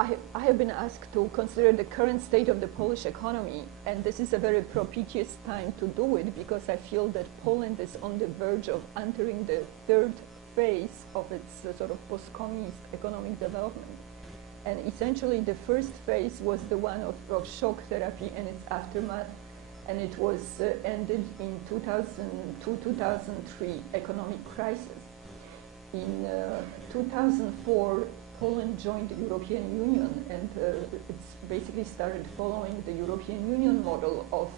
I have been asked to consider the current state of the Polish economy, and this is a very propitious time to do it because I feel that Poland is on the verge of entering the third phase of its sort of post-communist economic development. And essentially the first phase was the one of shock therapy and its aftermath, and it was ended in 2002-2003 economic crisis. In 2004, Poland joined the European Union, and it's basically started following the European Union model of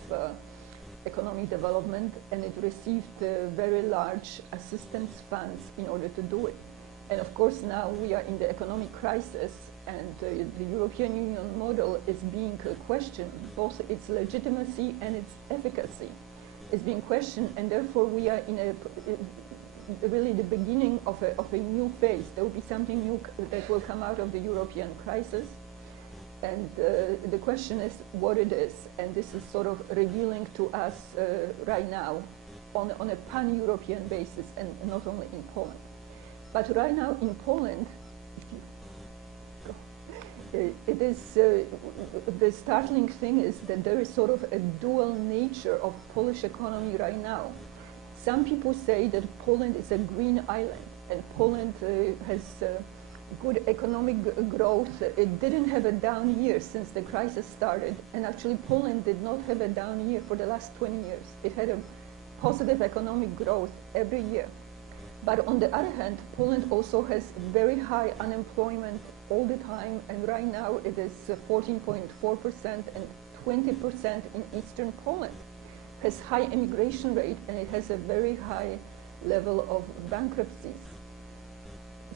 economic development, and it received very large assistance funds in order to do it. And of course now we are in the economic crisis, and the European Union model is being questioned, both its legitimacy and its efficacy is being questioned, and therefore we are in a really the beginning of a new phase. There will be something new that will come out of the European crisis, and the question is what it is, and this is sort of revealing to us right now on a pan-European basis and not only in Poland. But right now in Poland, it is, the startling thing is that there is sort of a dual nature of Polish economy right now. Some people say that Poland is a green island, and Poland has good economic growth. It didn't have a down year since the crisis started, and actually Poland did not have a down year for the last 20 years. It had a positive economic growth every year. But on the other hand, Poland also has very high unemployment all the time, and right now it is 14.4% and 20% in eastern Poland. Has high immigration rate, and it has a very high level of bankruptcies.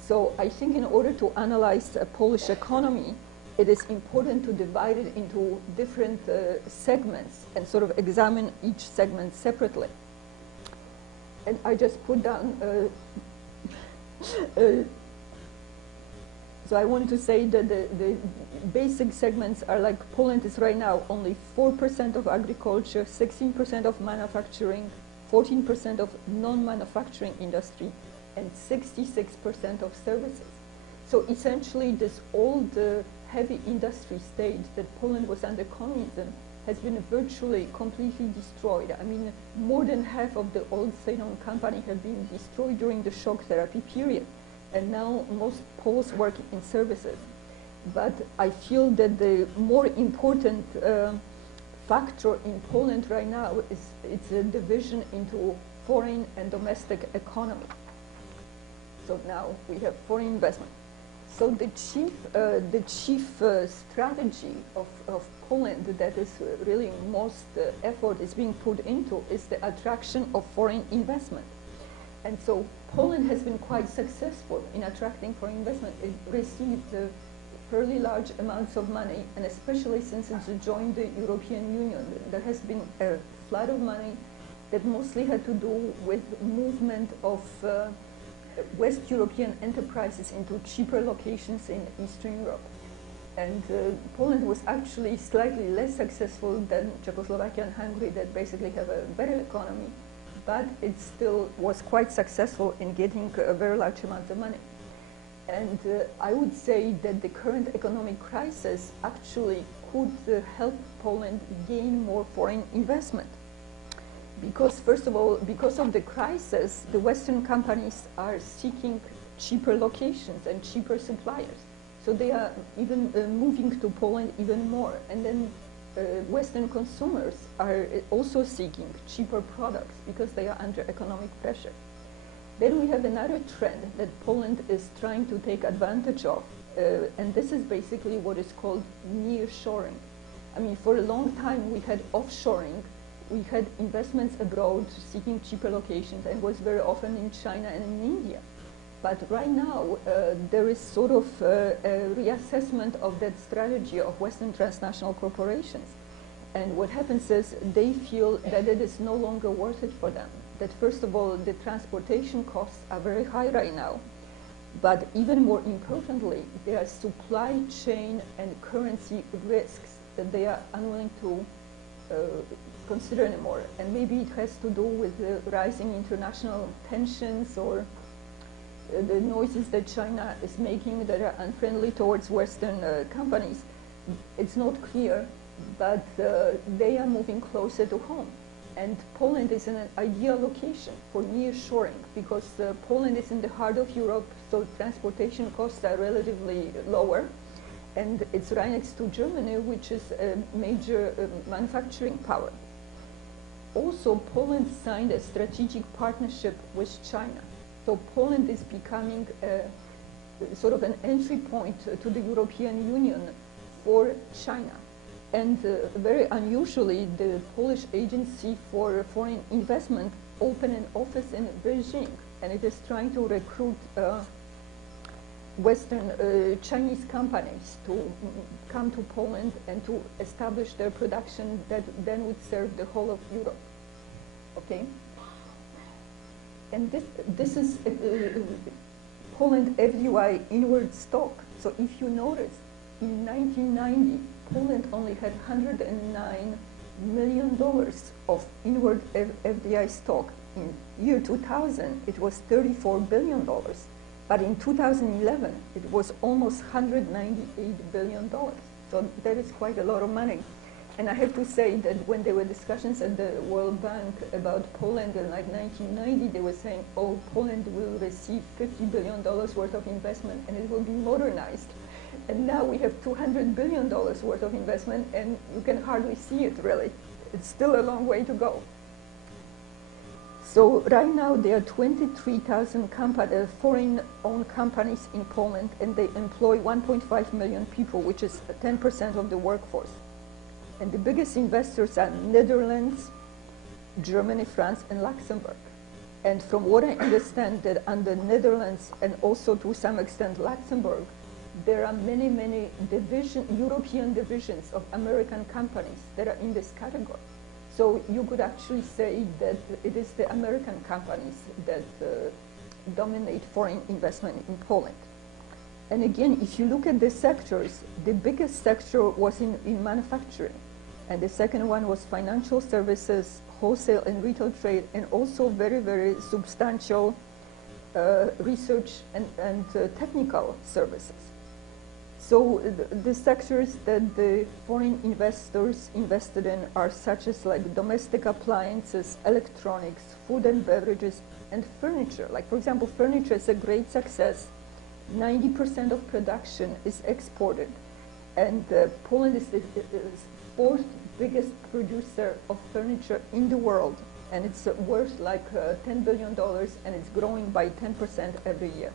So I think in order to analyze a Polish economy, it is important to divide it into different segments and sort of examine each segment separately. And I just put down, so I want to say that the basic segments are like Poland is right now only 4% of agriculture, 16% of manufacturing, 14% of non-manufacturing industry, and 66% of services. So essentially this old heavy industry state that Poland was under communism has been virtually completely destroyed. I mean, more than half of the old state-owned company have been destroyed during the shock therapy period. And now most Poles work in services. But I feel that the more important factor in Poland right now is it's a division into foreign and domestic economy. So now we have foreign investment. So the chief strategy of Poland that is really most effort is being put into is the attraction of foreign investment. And so Poland has been quite successful in attracting foreign investment. It received fairly large amounts of money, and especially since it joined the European Union, there has been a flood of money that mostly had to do with movement of West European enterprises into cheaper locations in Eastern Europe. And Poland was actually slightly less successful than Czechoslovakia and Hungary that basically have a better economy, but it still was quite successful in getting a very large amount of money. And I would say that the current economic crisis actually could help Poland gain more foreign investment. Because first of all, because of the crisis, the Western companies are seeking cheaper locations and cheaper suppliers. So they are even moving to Poland even more. And then Western consumers are also seeking cheaper products because they are under economic pressure. Then we have another trend that Poland is trying to take advantage of, and this is basically what is called nearshoring. I mean, for a long time we had offshoring, we had investments abroad seeking cheaper locations, and was very often in China and in India. But right now there is sort of a reassessment of that strategy of Western transnational corporations. And what happens is they feel that it is no longer worth it for them. That first of all, the transportation costs are very high right now. But even more importantly, there are supply chain and currency risks that they are unwilling to consider anymore. And maybe it has to do with the rising international tensions or the noises that China is making that are unfriendly towards Western companies, it's not clear, but they are moving closer to home. And Poland is an ideal location for nearshoring because Poland is in the heart of Europe, so transportation costs are relatively lower. And it's right next to Germany, which is a major manufacturing power. Also, Poland signed a strategic partnership with China. So Poland is becoming sort of an entry point to the European Union for China. And very unusually, the Polish Agency for Foreign Investment opened an office in Beijing, and it is trying to recruit Western Chinese companies to come to Poland and to establish their production that then would serve the whole of Europe. Okay? And this is Poland FDI inward stock. So if you notice, in 1990, Poland only had $109 million of inward FDI stock. In year 2000, it was $34 billion. But in 2011, it was almost $198 billion. So that is quite a lot of money. And I have to say that when there were discussions at the World Bank about Poland in like 1990, they were saying, oh, Poland will receive $50 billion worth of investment and it will be modernized. And now we have $200 billion worth of investment and you can hardly see it really. It's still a long way to go. So right now there are 23,000 foreign-owned companies in Poland and they employ 1.5 million people, which is 10% of the workforce. And the biggest investors are Netherlands, Germany, France, and Luxembourg. And from what I understand, that under Netherlands and also to some extent Luxembourg, there are many, many European divisions of American companies that are in this category. So you could actually say that it is the American companies that dominate foreign investment in Poland. And again, if you look at the sectors, the biggest sector was in manufacturing. And the second one was financial services, wholesale and retail trade, and also very, very substantial research and technical services. So the sectors that the foreign investors invested in are such as like domestic appliances, electronics, food and beverages, and furniture. Like for example, furniture is a great success. 90% of production is exported. And Poland is the fourth biggest producer of furniture in the world. And it's worth like $10 billion and it's growing by 10% every year.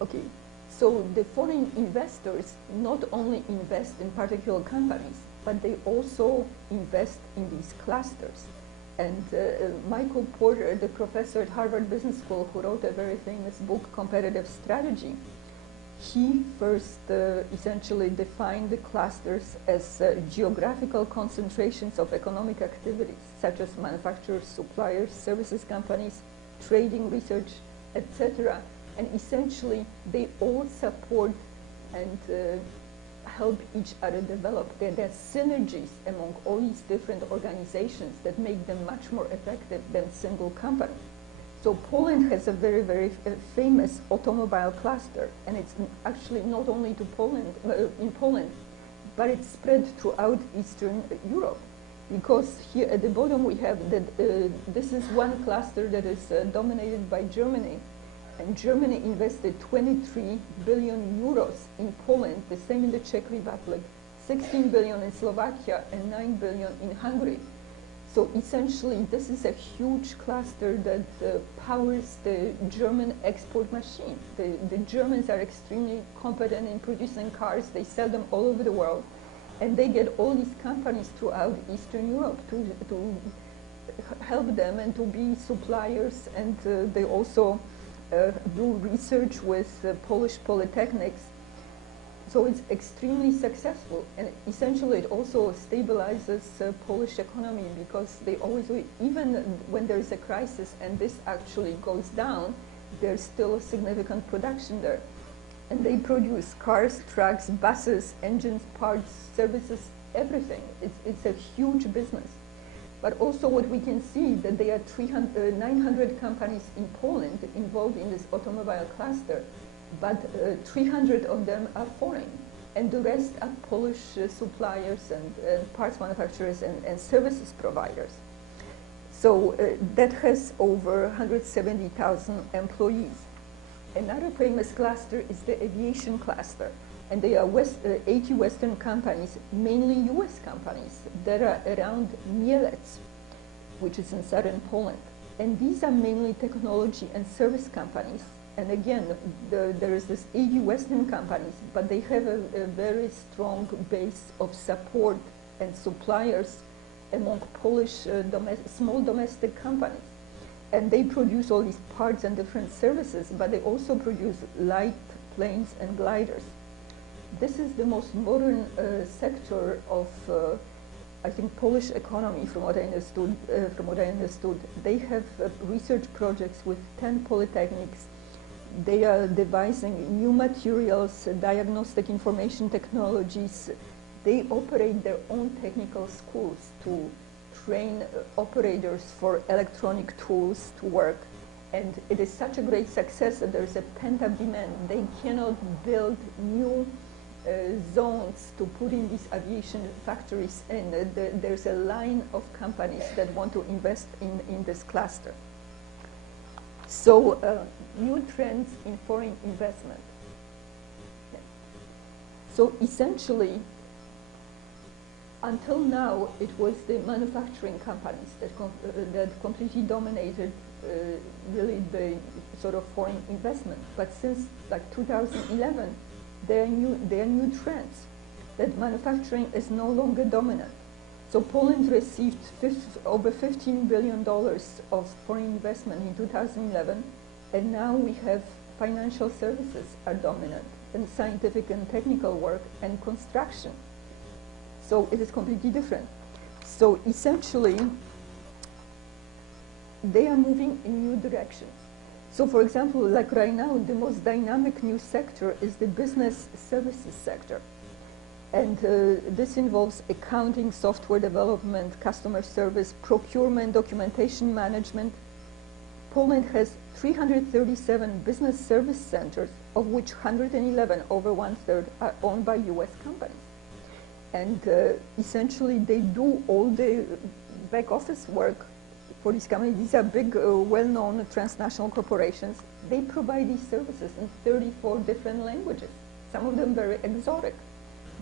Okay. So the foreign investors not only invest in particular companies, but they also invest in these clusters. And Michael Porter, the professor at Harvard Business School who wrote a very famous book, Competitive Strategy, he first essentially defined the clusters as geographical concentrations of economic activities, such as manufacturers, suppliers, services companies, trading, research, etc. And essentially, they all support and help each other develop. There are synergies among all these different organizations that make them much more effective than single companies. So Poland has a very, very famous automobile cluster, and it's actually not only to Poland, in Poland, but it's spread throughout Eastern Europe. Because here at the bottom we have that this is one cluster that is dominated by Germany. And Germany invested 23 billion euros in Poland, the same in the Czech Republic, 16 billion in Slovakia, and 9 billion in Hungary. So essentially, this is a huge cluster that powers the German export machine. The Germans are extremely competent in producing cars. They sell them all over the world. And they get all these companies throughout Eastern Europe to help them and to be suppliers. And they also do research with Polish polytechnics. So it's extremely successful, and essentially it also stabilizes Polish economy because they always, even when there is a crisis and this actually goes down, there's still a significant production there. And they produce cars, trucks, buses, engines, parts, services, everything. It's a huge business. But also what we can see that there are 900 companies in Poland involved in this automobile cluster, but 300 of them are foreign. And the rest are Polish suppliers and parts manufacturers and services providers. So that has over 170,000 employees. Another famous cluster is the Aviation Cluster. And they are 80 Western companies, mainly US companies, that are around Mielec, which is in southern Poland. And these are mainly technology and service companies. And again, there is this 80 Western companies, but they have a very strong base of support and suppliers among Polish small domestic companies. And they produce all these parts and different services, but they also produce light planes and gliders. This is the most modern sector of, I think, Polish economy, from what I understood. They have research projects with 10 polytechnics. They are devising new materials, diagnostic information technologies. They operate their own technical schools to train operators for electronic tools to work. And it is such a great success that there is a pent-up demand. They cannot build new zones to put in these aviation factories in. There's a line of companies that want to invest in this cluster. So new trends in foreign investment. Yeah. So essentially, until now, it was the manufacturing companies that completely dominated really the sort of foreign investment. But since like 2011, there are new trends that manufacturing is no longer dominant. So Poland received over $15 billion of foreign investment in 2011, and now we have financial services are dominant, and scientific and technical work and construction. So it is completely different. So essentially, they are moving in new directions. So for example, like right now, the most dynamic new sector is the business services sector. And this involves accounting, software development, customer service, procurement, documentation management. Poland has 337 business service centers, of which 111, over 1/3, are owned by US companies. And essentially, they do all the back office work for these companies. These are big, well-known transnational corporations. They provide these services in 34 different languages, some of them very exotic.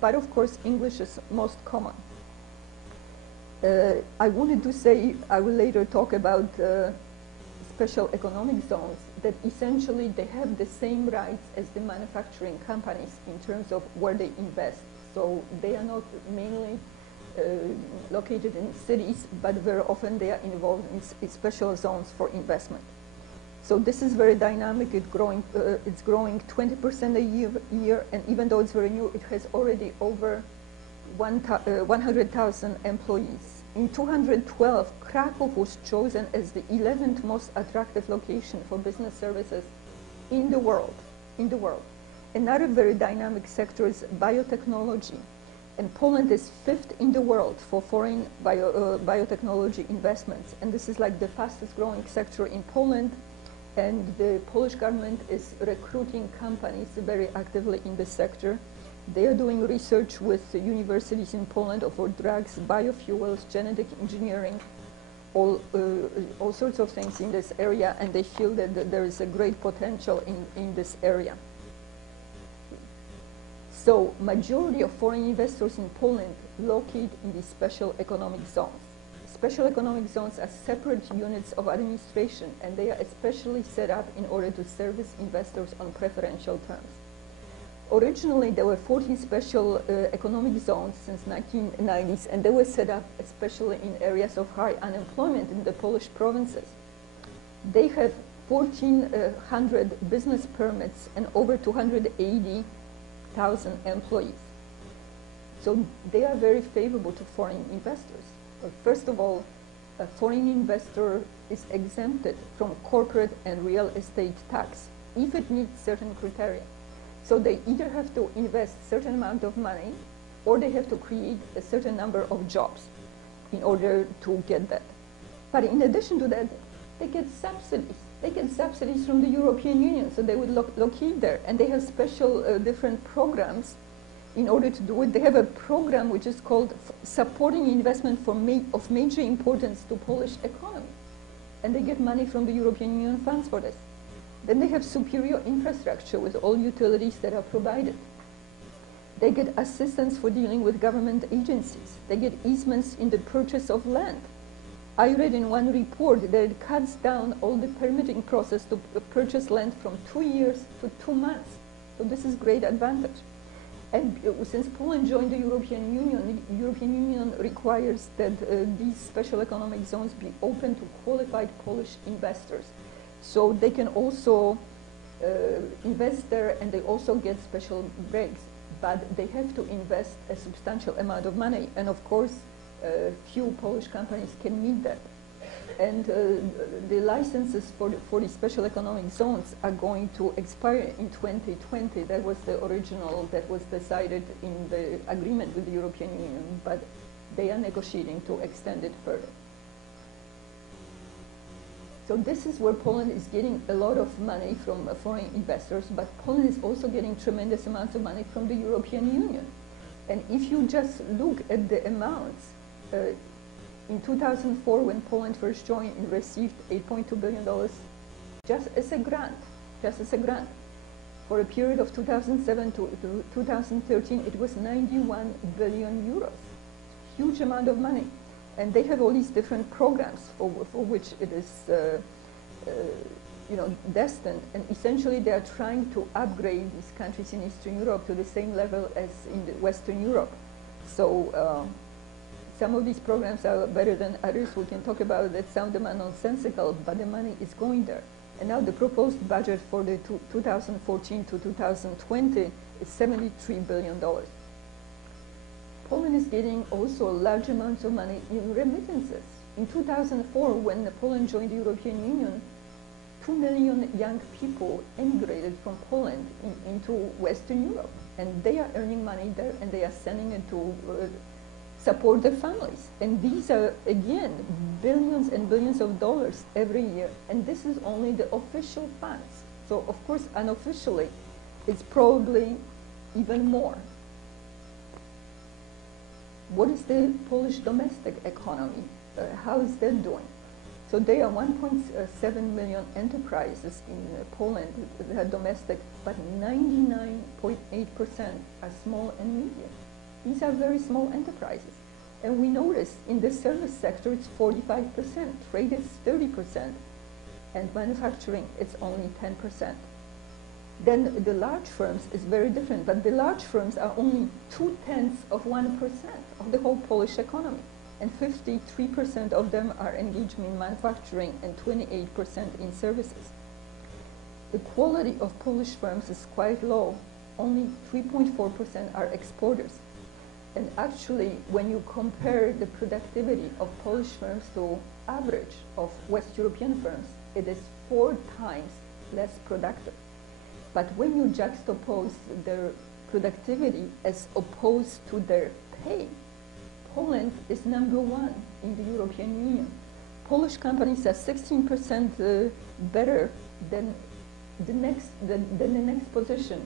But of course, English is most common. I wanted to say, I will later talk about special economic zones, that essentially they have the same rights as the manufacturing companies in terms of where they invest. So they are not mainly located in cities, but very often they are involved in special zones for investment. So this is very dynamic. It's growing 20% a year, and even though it's very new, it has already over 100,000 employees. In 2012, Kraków was chosen as the 11th most attractive location for business services in the world. Another very dynamic sector is biotechnology. And Poland is 5th in the world for foreign biotechnology investments. And this is like the fastest growing sector in Poland. And the Polish government is recruiting companies very actively in this sector. They are doing research with the universities in Poland for drugs, biofuels, genetic engineering, all sorts of things in this area, and they feel that there is a great potential in this area. So majority of foreign investors in Poland locate in these special economic zones. Special economic zones are separate units of administration, and they are especially set up in order to service investors on preferential terms. Originally, there were 14 special economic zones since 1990s, and they were set up especially in areas of high unemployment in the Polish provinces. They have 1,400 business permits and over 280,000 employees. So they are very favorable to foreign investors. First of all, a foreign investor is exempted from corporate and real estate tax if it meets certain criteria. So they either have to invest a certain amount of money or they have to create a certain number of jobs. in order to get that. But in addition to that, they get subsidies. They get subsidies from the European Union, so they would locate there. And they have special different programs in order to do it. They have a program which is called Supporting Investment of Major Importance to Polish Economy. And they get money from the European Union funds for this. Then they have superior infrastructure with all utilities that are provided. They get assistance for dealing with government agencies. They get easements in the purchase of land. I read in one report that it cuts down all the permitting process to purchase land from 2 years to 2 months. So this is great advantage. And since Poland joined the European Union, the European Union requires that these special economic zones be open to qualified Polish investors. So they can also invest there, and they also get special breaks. But they have to invest a substantial amount of money. And of course, few Polish companies can meet that. And the licenses for the special economic zones are going to expire in 2020. That was the original that was decided in the agreement with the European Union, but they are negotiating to extend it further. So this is where Poland is getting a lot of money from foreign investors, but Poland is also getting tremendous amounts of money from the European Union. And if you just look at the amounts, in 2004, when Poland first joined, it received $8.2 billion just as a grant. For a period of 2007 to 2013, it was 91 billion euros. Huge amount of money. And they have all these different programs for which it is destined. And essentially, they are trying to upgrade these countries in Eastern Europe to the same level as in the Western Europe. So some of these programs are better than others. We can talk about that. Some of them are nonsensical, but the money is going there. And now the proposed budget for the 2014 to 2020 is $73 billion. Poland is getting also large amounts of money in remittances. In 2004, when Poland joined the European Union, 2 million young people emigrated from Poland into Western Europe. And they are earning money there, and they are sending it to support their families. And these are, again, billions and billions of dollars every year. And this is only the official funds. So, of course, unofficially, it's probably even more. What is the Polish domestic economy? How is that doing? So there are 1.7 million enterprises in Poland that are domestic, but 99.8% are small and medium. These are very small enterprises. And we notice in the service sector it's 45%, trade is 30%, and manufacturing it's only 10%. Then the large firms is very different, but the large firms are only 0.2% of the whole Polish economy, and 53% of them are engaged in manufacturing and 28% in services. The quality of Polish firms is quite low. Only 3.4% are exporters. And actually, when you compare the productivity of Polish firms to average of West European firms, it is 4 times less productive. But when you juxtapose their productivity as opposed to their pay, Poland is #1 in the European Union. Polish companies are 16% better than the next position,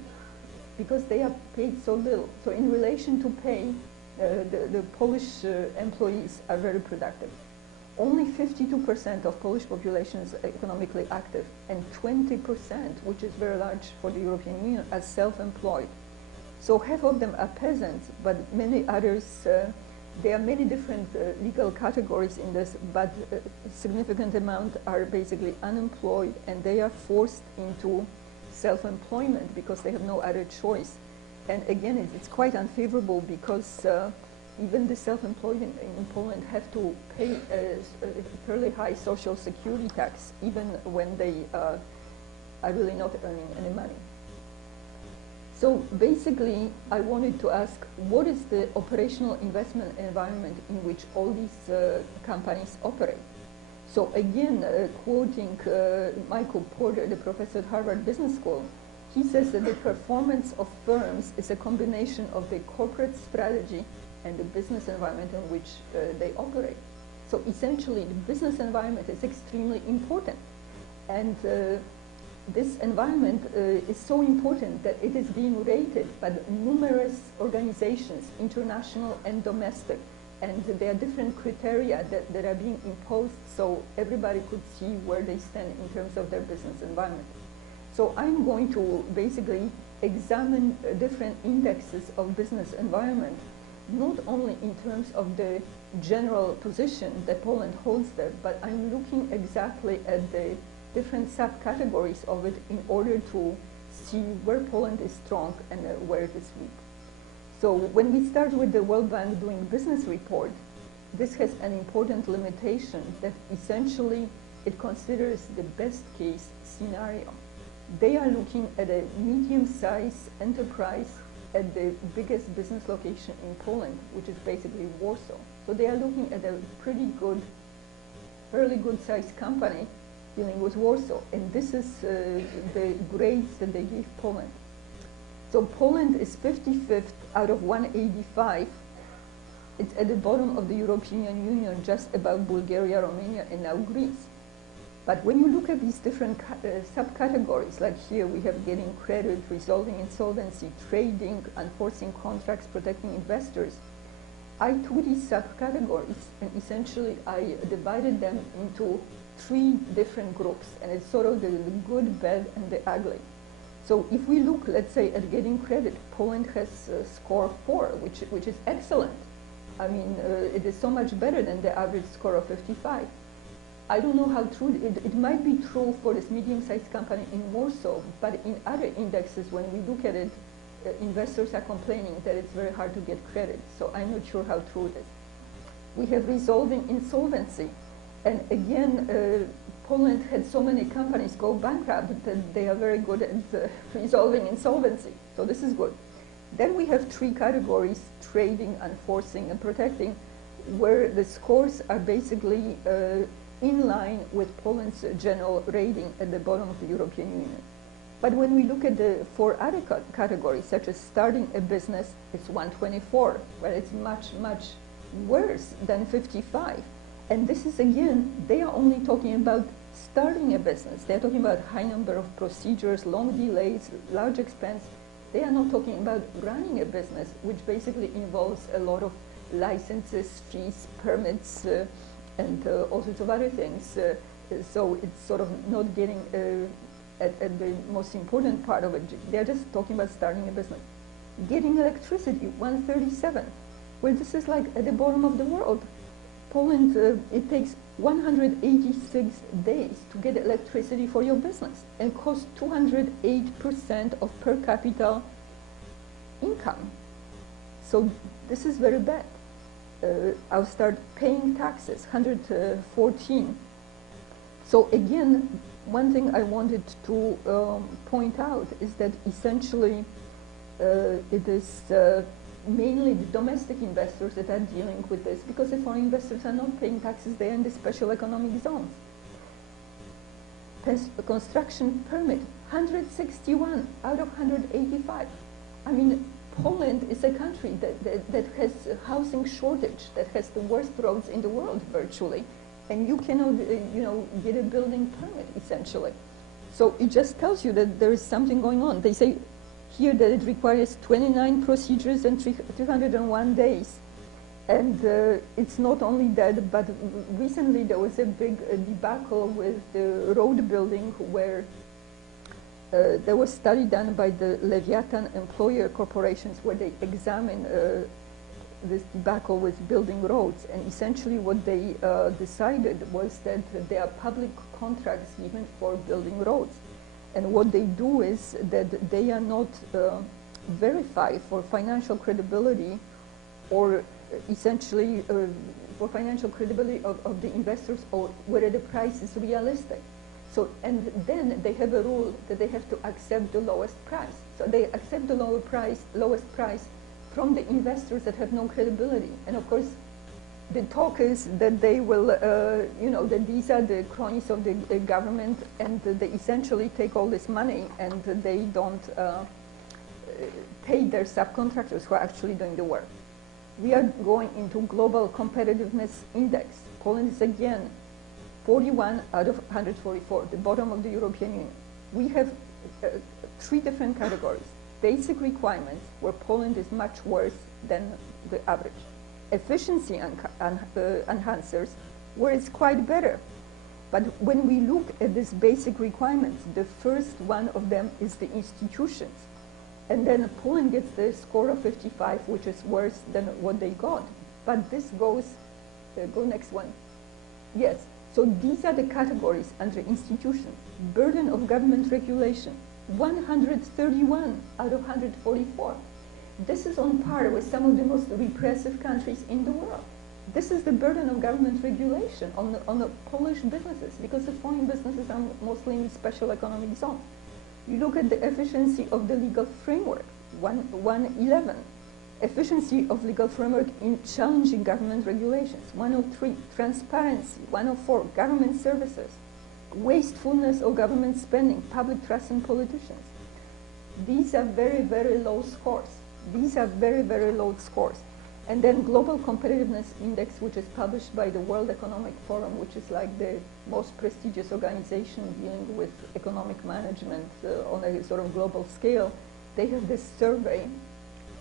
because they are paid so little. So in relation to pay, the Polish employees are very productive. Only 52% of Polish population is economically active, and 20%, which is very large for the European Union, are self-employed. So half of them are peasants, but many others, there are many different legal categories in this, but a significant amount are basically unemployed, and they are forced into self-employment because they have no other choice. And again, it's quite unfavorable because even the self-employed in Poland have to pay a fairly high social security tax, even when they are really not earning any money. So basically, I wanted to ask, what is the operational investment environment in which all these companies operate? So again, quoting Michael Porter, the professor at Harvard Business School, he says that the performance of firms is a combination of the corporate strategy and the business environment in which they operate. So essentially, the business environment is extremely important. And this environment is so important that it is being rated by numerous organizations, international and domestic. And there are different criteria that are being imposed so everybody could see where they stand in terms of their business environment. So I'm going to basically examine different indexes of business environment, not only in terms of the general position that Poland holds there, but I'm looking exactly at the different subcategories of it in order to see where Poland is strong and where it is weak. So when we start with the World Bank doing business report, this has an important limitation that essentially it considers the best case scenario. They are looking at a medium-sized enterprise at the biggest business location in Poland, which is basically Warsaw. So they are looking at a pretty good, fairly good-sized company dealing with Warsaw. And this is the grades that they give Poland. So Poland is 55th out of 185. It's at the bottom of the European Union, just above Bulgaria, Romania, and now Greece. But when you look at these different subcategories, like here we have getting credit, resolving insolvency, trading, enforcing contracts, protecting investors, I took these subcategories and essentially I divided them into 3 different groups, and it's sort of the good, bad, and the ugly. So if we look, let's say, at getting credit, Poland has score 4, which is excellent. I mean, it is so much better than the average score of 55. I don't know how true, it might be true for this medium-sized company in Warsaw, but in other indexes, when we look at it, investors are complaining that it's very hard to get credit. So I'm not sure how true it is. We have resolving insolvency. And again, Poland had so many companies go bankrupt that they are very good at resolving insolvency. So this is good. Then we have 3 categories: trading, enforcing, and protecting, where the scores are basically in line with Poland's general rating at the bottom of the European Union. But when we look at the 4 other categories, such as starting a business, it's 124, but it's much, much worse than 55. And this is, again, they are only talking about starting a business. They're talking about high number of procedures, long delays, large expense. They are not talking about running a business, which basically involves a lot of licenses, fees, permits, and all sorts of other things. So it's sort of not getting at the most important part of it. They're just talking about starting a business. Getting electricity, 137. Well, this is like at the bottom of the world. Poland, it takes 186 days to get electricity for your business and costs 208% of per capita income. So this is very bad. I'll start paying taxes, 114. So again, one thing I wanted to point out is that essentially it is mainly the domestic investors that are dealing with this, because the foreign investors are not paying taxes, they are in the special economic zones. Construction permit, 161 out of 185. I mean, Poland is a country that has a housing shortage, that has the worst roads in the world virtually, and you cannot, get a building permit essentially. So it just tells you that there is something going on. They say here that it requires 29 procedures and 301 days. And it's not only that, but recently there was a big debacle with the road building where there was a study done by the Leviathan employer corporations where they examined this debacle with building roads. And essentially what they decided was that there are public contracts given for building roads. And what they do is that they are not verified for financial credibility, or essentially for financial credibility of the investors, or whether the price is realistic. So, and then they have a rule that they have to accept the lowest price. So they accept the lowest price from the investors that have no credibility. And of course, the talk is that they will, that these are the cronies of the government, and they essentially take all this money and they don't pay their subcontractors who are actually doing the work. We are going into global competitiveness index. Poland is again 41 out of 144, the bottom of the European Union. We have 3 different categories. Basic requirements, where Poland is much worse than the average. Efficiency enhancers, where it's quite better. But when we look at these basic requirements, the first one of them is the institutions. And then Poland gets the score of 55, which is worse than what they got. But this goes, go next one. Yes, so these are the categories under institutions. Burden of government regulation, 131 out of 144. This is on par with some of the most repressive countries in the world. This is the burden of government regulation on the Polish businesses, because the foreign businesses are mostly in special economic zone. You look at the efficiency of the legal framework, 111. Efficiency of legal framework in challenging government regulations, 103. Transparency, 104. Government services. Wastefulness of government spending, public trust in politicians. These are very, very low scores. These are very, very low scores. And then Global Competitiveness Index, which is published by the World Economic Forum, which is like the most prestigious organization dealing with economic management on a sort of global scale. They have this survey,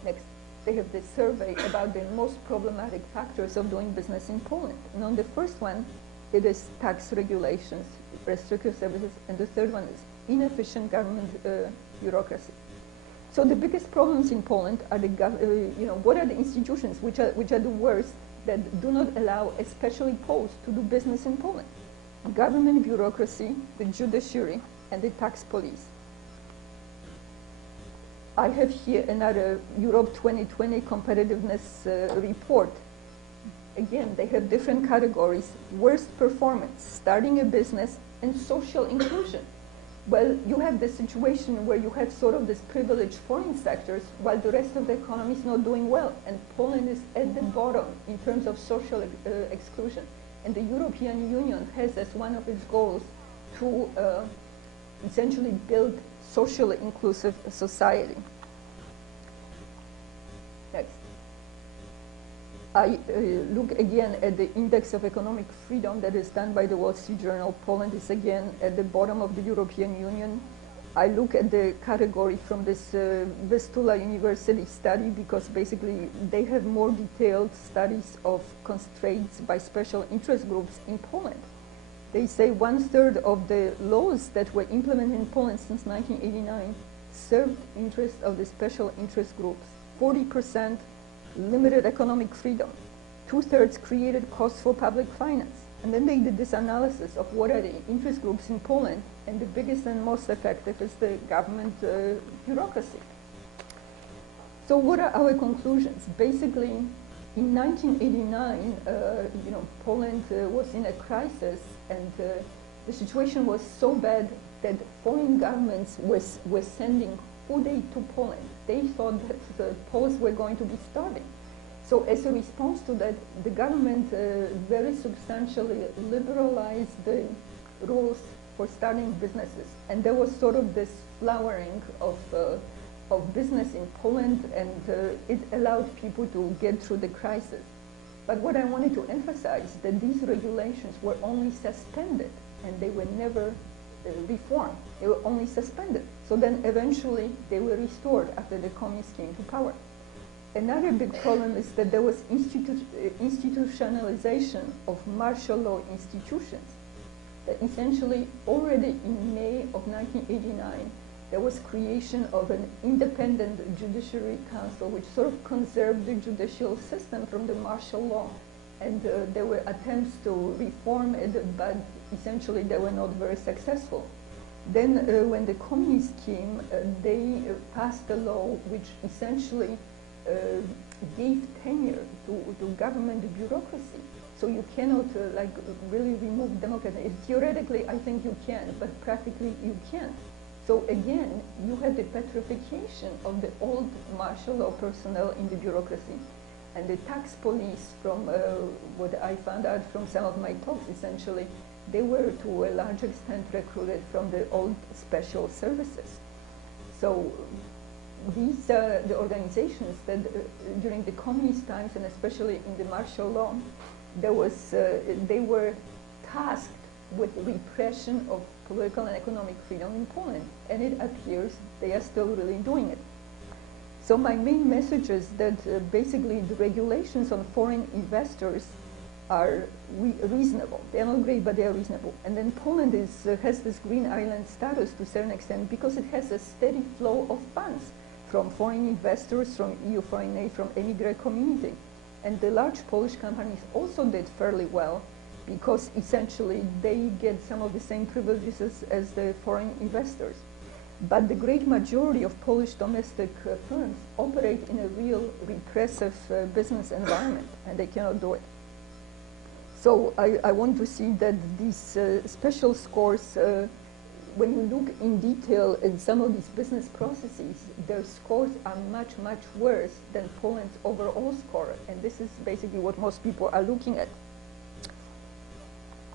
next, they have this survey about the most problematic factors of doing business in Poland. And on the first one, it is tax regulations, restrictive services, and the third one is inefficient government bureaucracy. So the biggest problems in Poland are the, what are the institutions which are the worst, that do not allow especially Poles to do business in Poland? Government bureaucracy, the judiciary, and the tax police. I have here another Europe 2020 competitiveness report. Again, they have different categories: worst performance, starting a business, and social inclusion. Well, you have the situation where you have sort of this privileged foreign sectors while the rest of the economy is not doing well. And Poland is at the bottom in terms of social exclusion. And the European Union has as one of its goals to essentially build socially inclusive society. Next. I look again at the index of economic freedom that is done by the Wall Street Journal. Poland is again at the bottom of the European Union. I look at the category from this Vistula University study, because basically they have more detailed studies of constraints by special interest groups in Poland. They say 1/3 of the laws that were implemented in Poland since 1989 served interest of the special interest groups. 40% limited economic freedom. 2/3 created costs for public finance. And then they did this analysis of what are the interest groups in Poland, and the biggest and most effective is the government bureaucracy. So what are our conclusions? Basically, in 1989, Poland was in a crisis, and the situation was so bad that foreign governments were sending food aid to Poland. They thought that the Poles were going to be starving. So as a response to that, the government very substantially liberalized the rules for starting businesses. And there was sort of this flowering of business in Poland, and it allowed people to get through the crisis. But what I wanted to emphasize, that these regulations were only suspended, and they were never reformed. They were only suspended. So then eventually they were restored after the communists came to power. Another big problem is that there was institutionalization of martial law institutions. That essentially already in May of 1989, there was creation of an independent judiciary council which sort of conserved the judicial system from the martial law. And there were attempts to reform it, but essentially they were not very successful. Then when the communists came, they passed a law which essentially gave tenure to government bureaucracy. So you cannot really remove democracy. Theoretically, I think you can, but practically you can't. So again, you had the petrification of the old martial law personnel in the bureaucracy. And the tax police, from what I found out from some of my talks, essentially, they were to a large extent recruited from the old special services. So these the organizations that during the communist times and especially in the martial law, they were tasked with repression of political and economic freedom in Poland, and it appears they are still really doing it. So my main message is that basically the regulations on foreign investors are reasonable. They are not great, but they are reasonable. And then Poland has this green island status to a certain extent because it has a steady flow of funds from foreign investors, from EU foreign aid, from immigrant community. And the large Polish companies also did fairly well because essentially they get some of the same privileges as the foreign investors. But the great majority of Polish domestic firms operate in a real repressive business environment, and they cannot do it. So I want to see that these special scores, when we look in detail at some of these business processes, their scores are much, much worse than Poland's overall score. And this is basically what most people are looking at.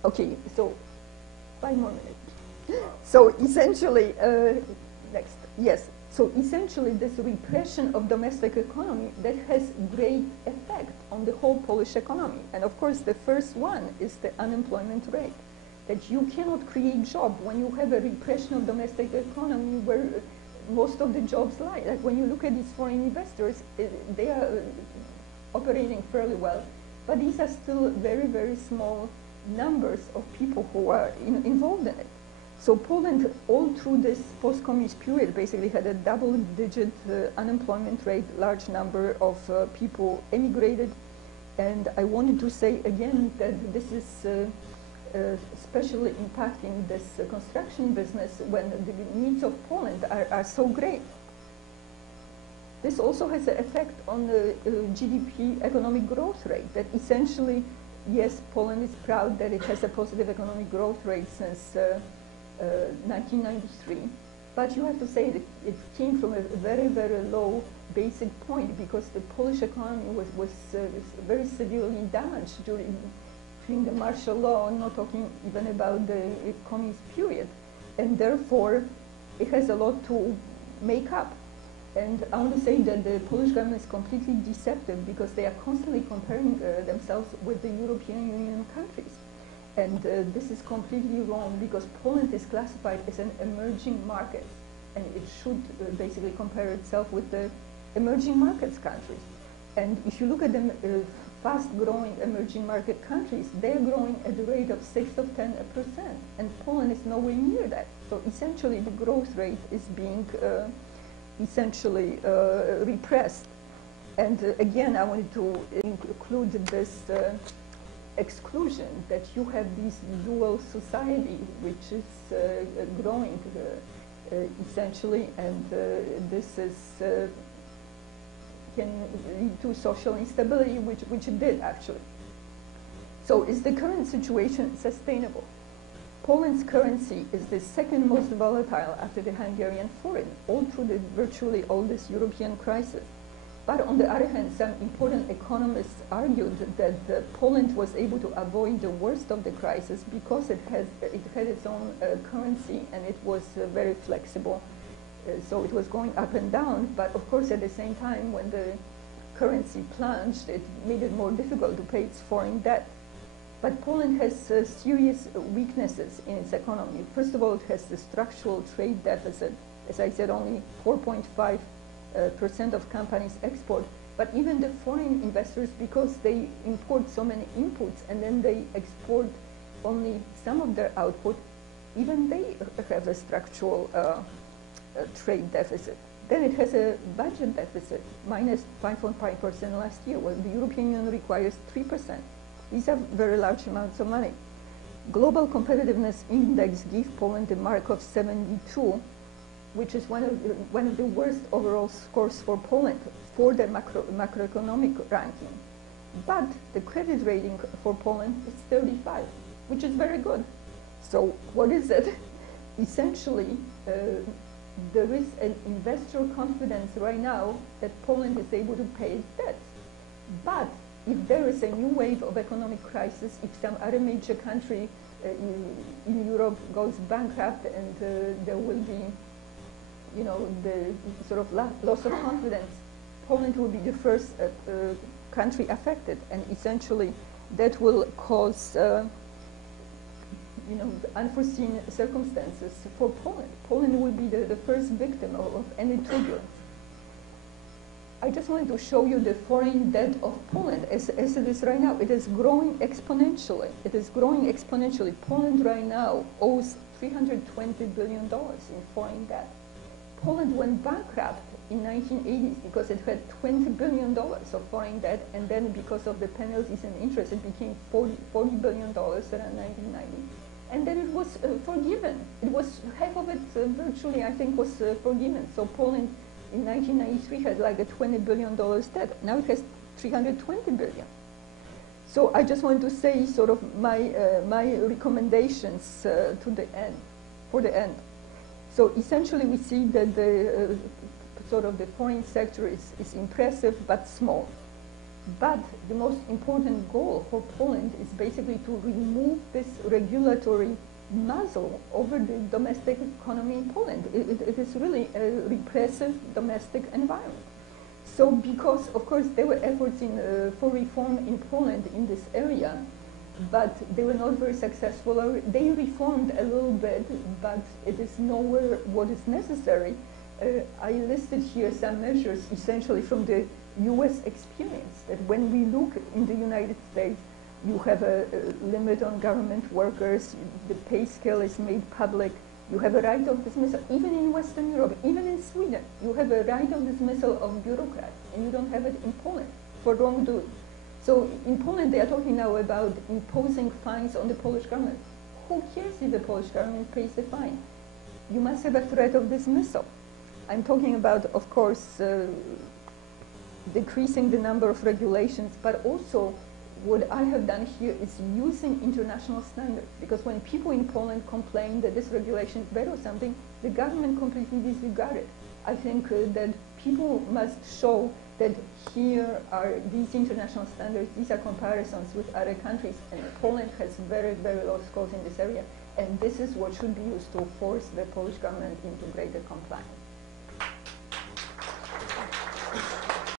Okay, so 5 more minutes. So essentially, next, yes. So essentially this repression of domestic economy that has great effect on the whole Polish economy. And of course the first one is the unemployment rate. That you cannot create jobs when you have a repression of domestic economy where most of the jobs lie. Like when you look at these foreign investors, they are operating fairly well, but these are still very, very small numbers of people who are involved in it. So Poland, all through this post-communist period, basically had a double-digit unemployment rate, large number of people emigrated. And I wanted to say again that this is especially impacting this construction business when the needs of Poland are so great. This also has an effect on the GDP economic growth rate, that essentially, yes, Poland is proud that it has a positive economic growth rate since 1993, but you have to say that it came from a very, very low basic point because the Polish economy was very severely damaged during the martial law, I'm not talking even about the communist period, and therefore it has a lot to make up. And I want to say that the Polish government is completely deceptive because they are constantly comparing themselves with the European Union countries. And this is completely wrong because Poland is classified as an emerging market, and it should basically compare itself with the emerging markets countries. And if you look at the fast-growing emerging market countries, they're growing at the rate of 6 to 10%, and Poland is nowhere near that. So essentially the growth rate is being essentially repressed. And again, I wanted to include this exclusion that you have this dual society which is growing essentially, and this is can lead to social instability, which it did actually. So is the current situation sustainable? Poland's currency is the second most volatile after the Hungarian forint, all through the virtually all this European crisis. But on the other hand, some important economists argued that Poland was able to avoid the worst of the crisis because it had its own currency, and it was very flexible. So it was going up and down, but of course at the same time when the currency plunged, it made it more difficult to pay its foreign debt. But Poland has serious weaknesses in its economy. First of all, it has the structural trade deficit. As I said, only 4.5% of companies export. But even the foreign investors, because they import so many inputs and then they export only some of their output, even they have a structural trade deficit. Then it has a budget deficit, minus 5.5% last year, while the European Union requires 3%. These are very large amounts of money. Global Competitiveness Index gives Poland a mark of 72, which is one of the worst overall scores for Poland for the macroeconomic ranking. But the credit rating for Poland is 35, which is very good. So what is it? Essentially, there is an investor confidence right now that Poland is able to pay its debts. But if there is a new wave of economic crisis, if some other major country in Europe goes bankrupt and there will be you know, the sort of loss of confidence, Poland will be the first country affected, and essentially that will cause you know, unforeseen circumstances for Poland. Poland will be the first victim of any turbulence. I just wanted to show you the foreign debt of Poland as it is right now. It is growing exponentially. It is growing exponentially. Poland right now owes $320 billion in foreign debt. Poland went bankrupt in 1980s because it had $20 billion of foreign debt, and then because of the penalties and interest, it became $40 billion around 1990. And then it was forgiven. It was half of it virtually, I think, was forgiven. So Poland in 1993 had like a $20 billion debt. Now it has $320 billion. So I just wanted to say sort of my recommendations to the end, for the end. So essentially we see that the sort of the foreign sector is impressive but small. But the most important goal for Poland is basically to remove this regulatory muzzle over the domestic economy in Poland. It is really a repressive domestic environment. So because, of course, there were efforts for reform in Poland in this area, but they were not very successful. They reformed a little bit, but it is nowhere what is necessary. I listed here some measures essentially from the US experience, that when we look in the United States, you have a limit on government workers, the pay scale is made public, you have a right of dismissal. Even in Western Europe, even in Sweden, you have a right of dismissal of bureaucrats, and you don't have it in Poland for wrongdoing. So in Poland, they are talking now about imposing fines on the Polish government. Who cares if the Polish government pays the fine? You must have a threat of dismissal. I'm talking about, of course, decreasing the number of regulations, but also what I have done here is using international standards, because when people in Poland complain that this regulation is bad or something, the government completely disregards it. I think that people must show that here are these international standards, these are comparisons with other countries, and Poland has very, very low scores in this area, and this is what should be used to force the Polish government into greater compliance.